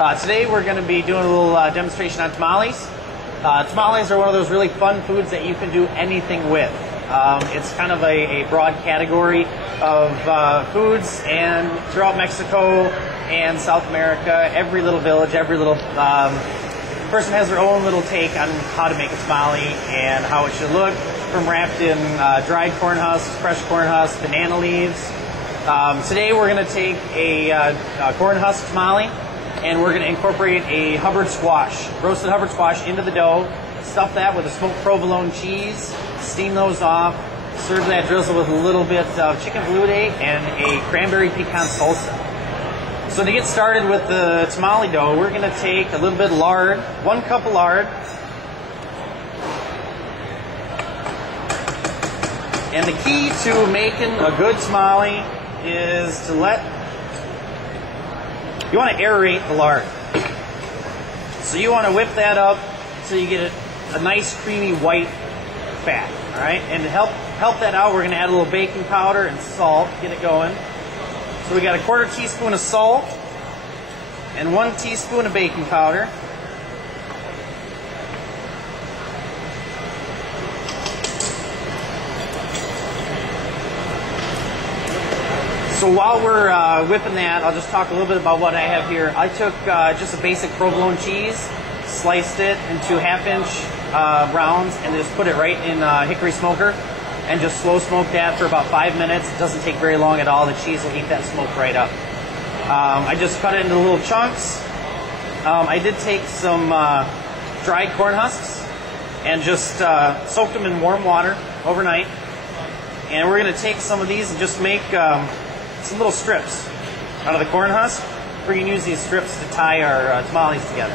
Today we're going to be doing a little demonstration on tamales. Tamales are one of those really fun foods that you can do anything with. It's kind of a broad category of foods, and throughout Mexico and South America, every little village, every little person has their own little take on how to make a tamale and how it should look, from wrapped in dried corn husks, fresh corn husks, banana leaves. Today we're going to take a corn husk tamale, and we're going to incorporate a Hubbard squash, roasted Hubbard squash, into the dough, stuff that with a smoked provolone cheese, steam those off, serve that drizzle with a little bit of chicken velouté and a cranberry pecan salsa. So to get started with the tamale dough, we're going to take a little bit of lard, 1 cup of lard, and the key to making a good tamale is to you want to aerate the lard. So you want to whip that up so you get a nice creamy white fat. All right, and to help that out, we're going to add a little baking powder and salt, get it going. So we got a 1/4 teaspoon of salt and 1 teaspoon of baking powder. So while we're whipping that, I'll just talk a little bit about what I have here. I took just a basic provolone cheese, sliced it into 1/2-inch rounds, and just put it right in a hickory smoker, and just slow smoke that for about 5 minutes. It doesn't take very long at all. The cheese will eat that smoke right up. I just cut it into little chunks. I did take some dried corn husks and just soaked them in warm water overnight. And we're going to take some of these and just make some little strips out of the corn husk. We're going to use these strips to tie our tamales together.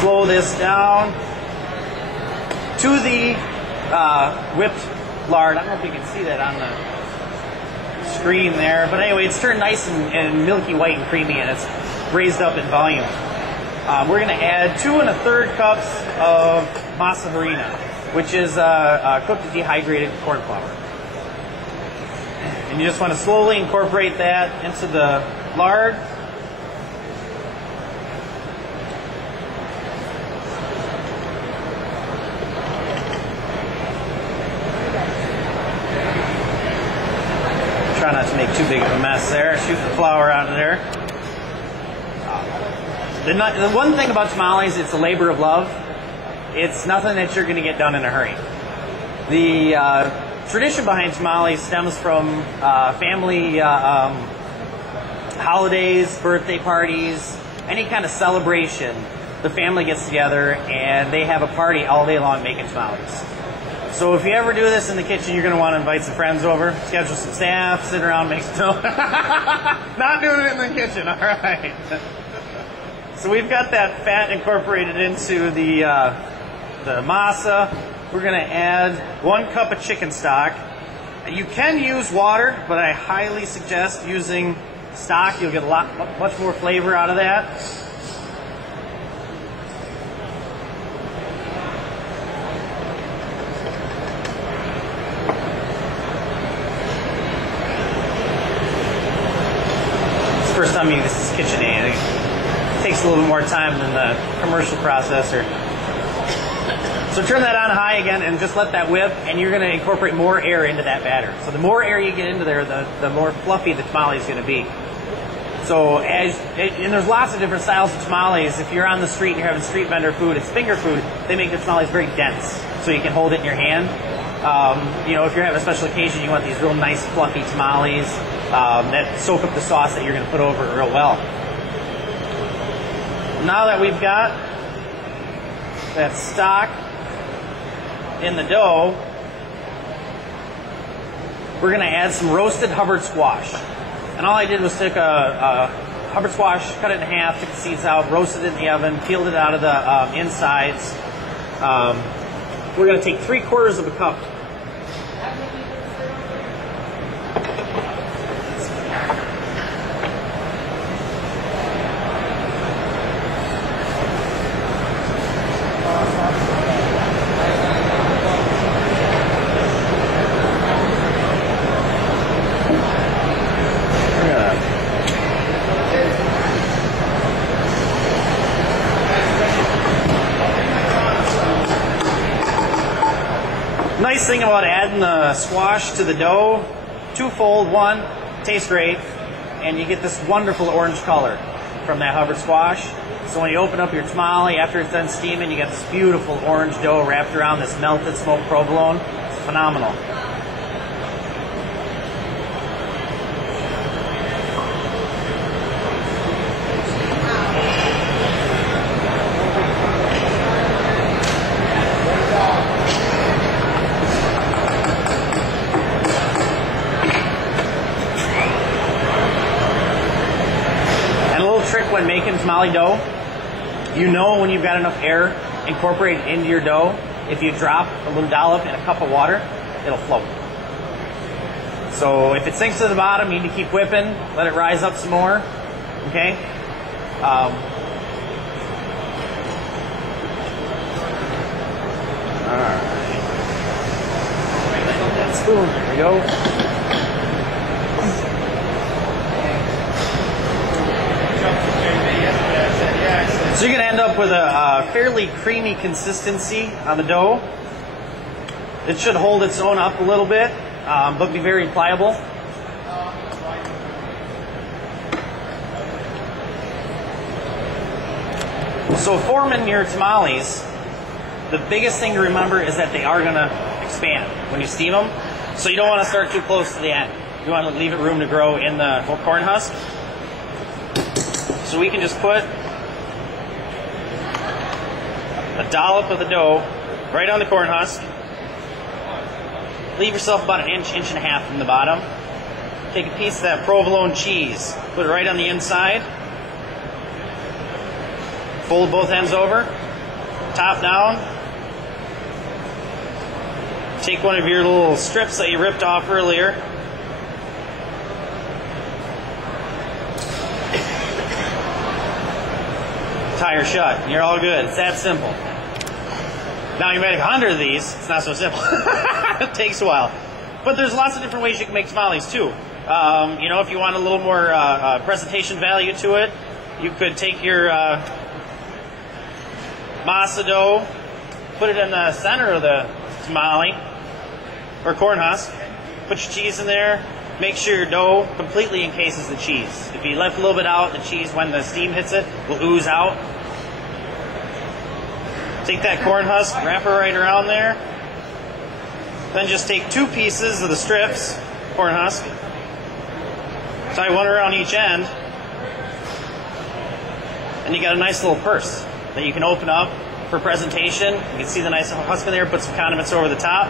Slow this down to the whipped lard. I don't know if you can see that on the screen there, but anyway, it's turned nice and milky white and creamy, and it's raised up in volume. We're going to add 2 1/3 cups of masa harina, which is cooked dehydrated corn flour. And you just want to slowly incorporate that into the lard. Try not to make too big of a mess there. Shoot the flour out of there. The one thing about tamales, it's a labor of love. It's nothing that you're going to get done in a hurry. The tradition behind tamales stems from family holidays, birthday parties, any kind of celebration. The family gets together and they have a party all day long making tamales. So if you ever do this in the kitchen, you're going to want to invite some friends over, schedule some staff, sit around, make some Not doing it in the kitchen, all right. So we've got that fat incorporated into the masa. We're going to add 1 cup of chicken stock. You can use water, but I highly suggest using stock. You'll get much more flavor out of that. First time you use this KitchenAid, it takes a little bit more time than the commercial processor. So turn that on high again and just let that whip, and you're going to incorporate more air into that batter. So the more air you get into there, the more fluffy the tamale is going to be. So and there's lots of different styles of tamales. If you're on the street and you're having street vendor food, it's finger food, they make the tamales very dense, so you can hold it in your hand. If you're having a special occasion, you want these real nice fluffy tamales that soak up the sauce that you're going to put over it real well. Now that we've got that stock in the dough, we're going to add some roasted Hubbard squash. And all I did was take a Hubbard squash, cut it in half, took the seeds out, roasted it in the oven, peeled it out of the insides. We're going to take 3/4 of a cup. nice thing about adding the squash to the dough, twofold. One, tastes great, and you get this wonderful orange color from that Hubbard squash. So when you open up your tamale after it's done steaming, you got this beautiful orange dough wrapped around this melted smoked provolone. It's phenomenal. Trick when making tamale dough, you know when you've got enough air incorporated into your dough. If you drop a little dollop in a cup of water, it'll float. So if it sinks to the bottom, you need to keep whipping, let it rise up some more. Okay. All right. That spoon. There we go. So you're going to end up with a fairly creamy consistency on the dough. It should hold its own up a little bit, but be very pliable. So forming your tamales, the biggest thing to remember is that they are going to expand when you steam them. So you don't want to start too close to the end. You want to leave it room to grow in the corn husk. So we can just put a dollop of the dough right on the corn husk. Leave yourself about an inch, inch and a half from the bottom. Take a piece of that provolone cheese, put it right on the inside. Fold both ends over, top down. Take one of your little strips that you ripped off earlier. Tie her shut, and you're all good. It's that simple. Now you make 100 of these, it's not so simple. It takes a while. But there's lots of different ways you can make tamales too. You know, if you want a little more presentation value to it, you could take your masa dough, put it in the center of the tamale, or corn husk, put your cheese in there, make sure your dough completely encases the cheese. If you left a little bit out, the cheese, when the steam hits it, will ooze out. Take that corn husk, wrap it right around there. Then just take 2 pieces of the strips, corn husk, tie one around each end, and you got a nice little purse that you can open up for presentation. You can see the nice husk in there, put some condiments over the top.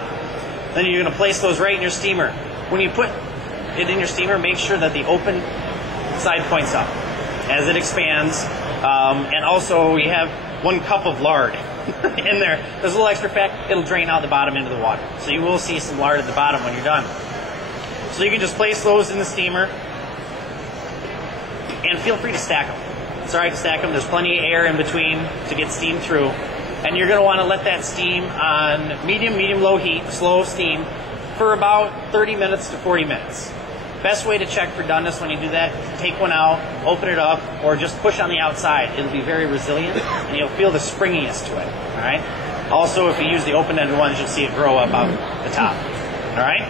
Then you're going to place those right in your steamer. When you put it in your steamer, make sure that the open side points up as it expands. And also you have 1 cup of lard in there. There's a little extra fat, it'll drain out the bottom into the water. So you will see some lard at the bottom when you're done. So you can just place those in the steamer and feel free to stack them. It's alright to stack them, there's plenty of air in between to get steam through. And you're going to want to let that steam on medium-low heat, slow steam, for about 30 minutes to 40 minutes. Best way to check for doneness when you do that, take one out, open it up, or just push on the outside. It'll be very resilient, and you'll feel the springiness to it. All right. Also, if you use the open-ended ones, you'll see it grow up out the top. All right.